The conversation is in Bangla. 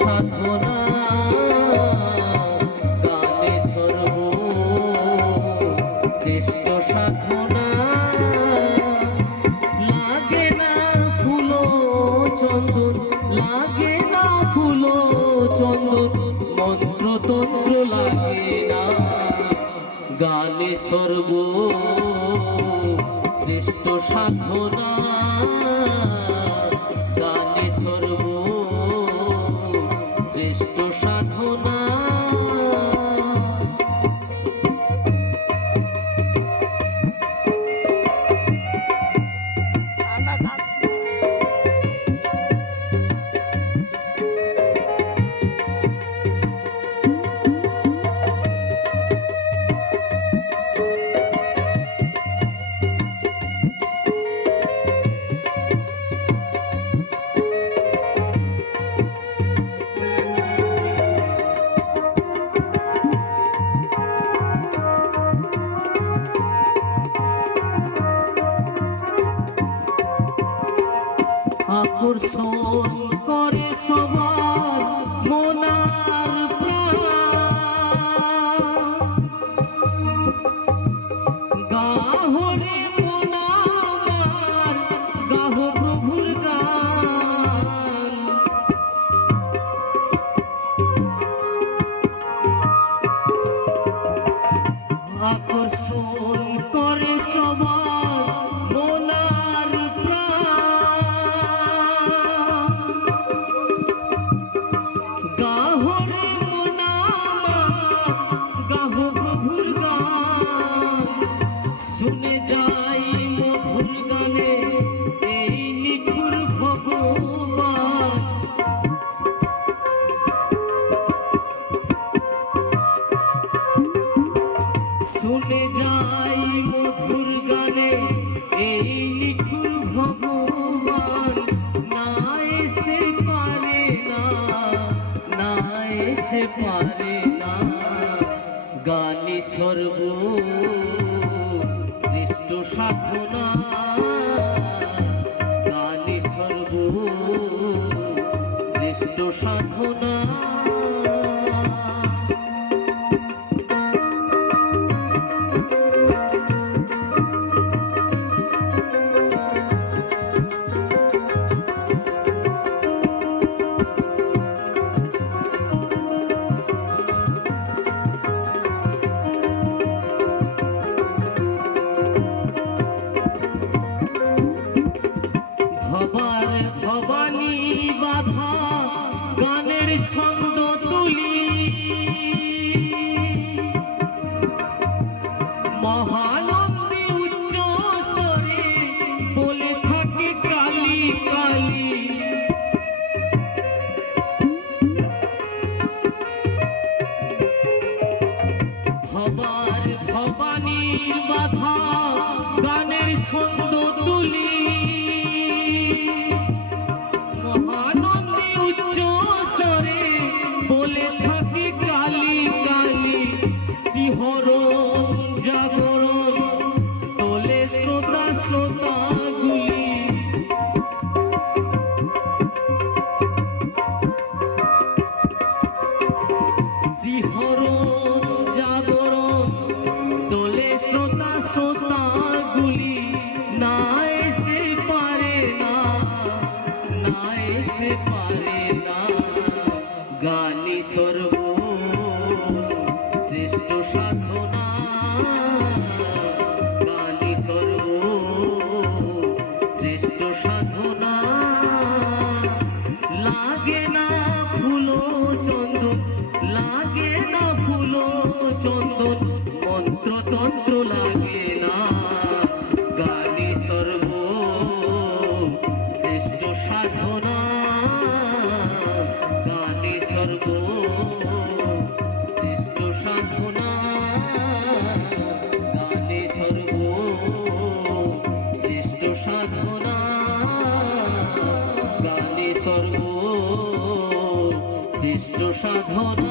সাধনা গানে সর্ব শ্রেষ্ঠ সাধনা লাগে না ফুল চন্দন লাগে না ফুল চন্দন মন্ত্রতন্ত্র লাগে না গানে সর্ব শ্রেষ্ঠ সাধনা গানে সর্ব শ্রেষ্ঠ সাধনা আকর্ষণ করে সবার মনার প্রাণ গাহরে মনার গাহ প্রভুর গান আকর্ষণ করে সবার মনার শুনে যাই মধুর গানে এই নিঠুর ভগবান শুনে যাই মধুর গানে এই নিঠুর ভগবান না এসে পারে না না এসে পারে না গানে সর্ব শ্রেষ্ঠ সাধনা গানে সর্ব শ্রেষ্ঠ সাধনা ভবানী বাধা গানের ছন্দ তুলি মহানন্দী উচ্চ স্বরে বলে থাকে কালী কালী ভবানীর বাধা গানের ছন্দ তুলি বলে থাকি কালী কালী শিহরণ জাগরণ তোলে শ্রোতা শ্রোতা গুলি শিহরণ জাগরণ তোলে শ্রোতা শ্রোতা গুলি না এসে পারে না না এসে পারে না গানে সর্ব শ্রেষ্ঠ সাধনা গানে সর্ব শ্রেষ্ঠ সাধনা লাগে না ফুল চন্দন লাগে না ফুল চন্দন মন্ত্রতন্ত্র লাগে না গানে সর্ব শ্রেষ্ঠ সাধনা গানে সর্ব শ্রেষ্ঠ সাধনা গানে সর্ব শ্রেষ্ঠ সাধনা গানে সর্ব শ্রেষ্ঠ সাধনা।